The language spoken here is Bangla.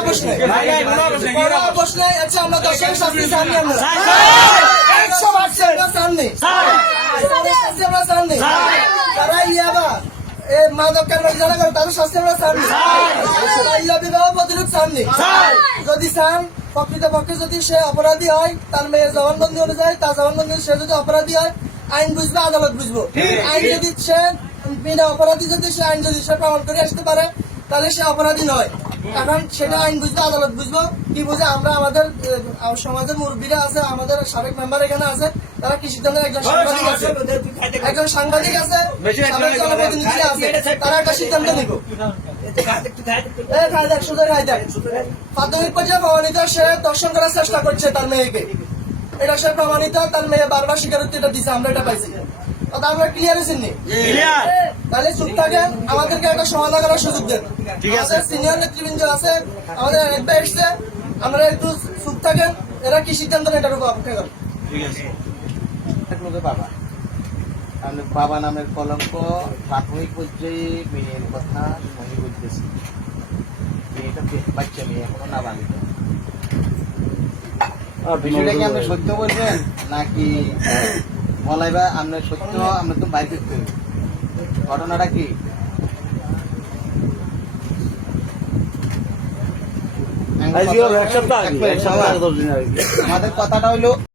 আপোষ নেই, কোনো আপোষ নেই। আচ্ছা আমরা দর্শকের শাস্তি চাননি, আমরা 100% চাননি, শাস্তি আমরা চাননি। তারা ইয়াবা মাদক কেন যারা করে তাদের শাস্তি আমরা চাননি, ইয়া বিবাহ প্রতিরোধ চাননি। যদি চান প্রকৃতপক্ষে যদি সে অপরাধী হয়, তার মেয়ের জবানবন্দি অনুযায়ী তার জবানবন্দি সে যদি অপরাধী হয়, আইন বুঝবে, আদালত বুঝবো। আইন যদি সে বিনা অপরাধী যদি সে আইন যদি সে প্রমাণ করে আসতে পারে, তাহলে সে অপরাধী নয়। এখন সেটা আইন বুঝবে, আদালত বুঝবো। কি বুঝে আমরা আমাদের সমাজের মুরব্বীরা আছে, আমাদের সাবেক মেম্বার এখানে আছে, তারা কৃষি দলের একজন সাংবাদিক আছে, সাবেক জনপ্রতিনিধি আছে, তারা একটা সিদ্ধান্ত নিব। প্রাথমিক পর্যায়ে প্রমাণিত সে দর্শন করার চেষ্টা করছে তার মেয়েকে, এটা সে প্রমাণিত। তার মেয়ে বারবার স্বীকারোক্তি এটা দিচ্ছে, আমরা এটা পাইছি। আমরা ক্লিয়ার হয়েছেন নি? তাহলে চুপ থাকেন, আমাদেরকে একটা সমাধান করার সুযোগ দেন। আমাদের সিনিয়র নেতৃবৃন্দ আছে, আমাদের অনেকটা এসছে, আমরা একটু চুপ থাকেন। এরা কি সিদ্ধান্ত নেয় এটার উপর অপেক্ষা করেন। বাবা বাবা নামের কলঙ্ক প্রাথমিক পর্যায়ে মেয়ের কথা সহি বলতেছি। মেয়েটা বাচ্চা মেয়ে, এখনো নাবালিকা। বিষয়টা কি আপনি সত্য বলছেন নাকি বলাই বা আপনার সত্য? আমরা তো বাইরে করতে হবে। ঘটনাটা কি? আমাদের কথাটা হইলো